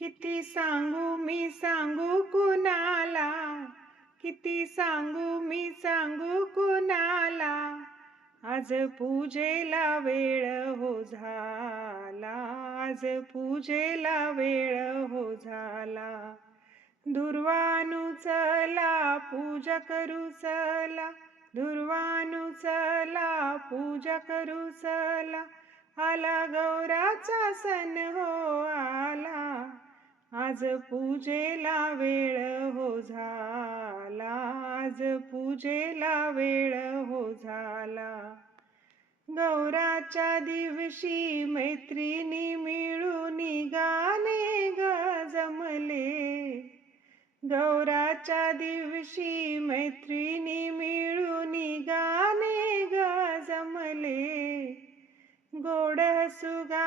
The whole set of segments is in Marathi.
किती सांगू मी सांगू कुणाला? किती सांगू मी सांगू कुणाला? आज पूजेला वेळ हो झाला. आज पूजेला वेळ हो झाला. दुर्वानु चला पूजा करू चला. दुर्वानु चला पूजा करू चला. आला गौराचा सण हो आला. आज पूजेला वेळ हो झाला. आज पूजेला वेळ हो झाला. गौराच्या दिवशी मैत्रिणी मिळून गाणे ग जमले. गौराच्या दिवशी मैत्रिणी मिळून गाणे ग जमले. गोड सुगा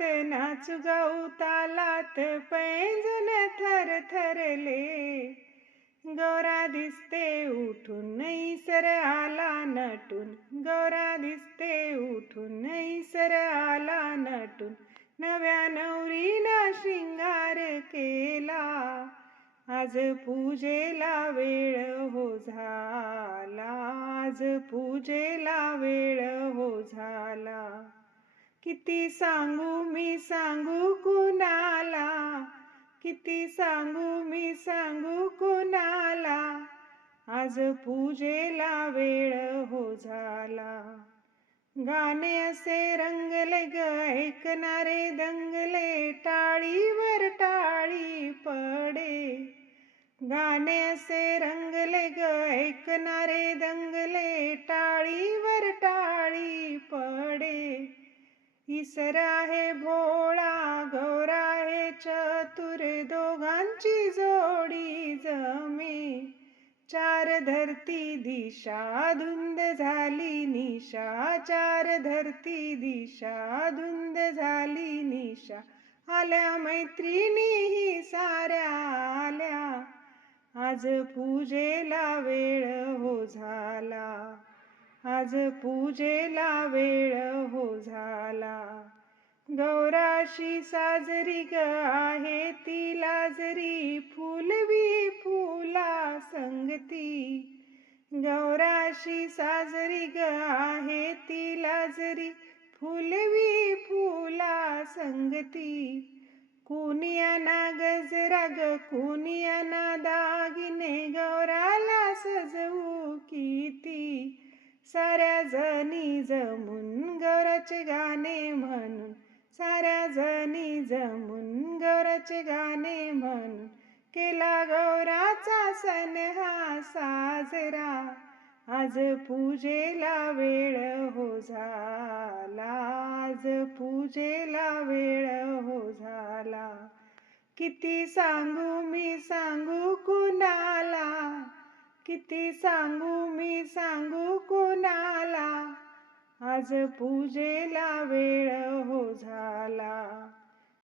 गालात नाचू गाऊ तालात पैंजन थर थरले. गौरा दिसते उठून सर आला नटून. गौरा दिसते उठून सर आला नटून. नव्या नवरीनं शृंगार केला. आज पूजेला वेळ हो झाला. आज पूजेला वेळ हो झाला किती सांगू मी सांगू कुणाला? किती सांगू मी सांगू कुणाला? आज पूजेला वेळ हो झाला. गाणे असे रंगले ग ऐकणारे दंगले टाळीवर टाळी पडे. गाणे असे रंगले ग ऐकणारे दंगले टाळीवर टाळी पडे. इसर आहे भोळा गौर आहे चतुर दोघांची जोडी जमे चार धरती दिशा धुंद झाली निशा. चार धरती दिशा धुंद झाली निशा. आल्या मैत्रिणीही साऱ्या आल्या. आज पूजेला वेळ हो झाला. आज पूजेला वेळ हो झाला. गौराशी साजरी ग आहे ती लाजरी फुलवी फुला संगती. गौराशी साजरी ग आहे ती लाजरी फुलवी फुला संगती. कुनिया ना गजरा ग कुनिया ना दागिने गौरा साऱ्या जणी जमून गौराचे गाणे म्हणून साऱ्या जणी जमून गौराचे गाणे म्हणून केला गौराचा सण हा साजरा. आज पूजेला वेळ हो झाला आज पूजेला वेळ हो झाला. किती सांगू मी सांगू कुणाला किती सांगू मी सांगू आज पूजेला वेळ हो झाला.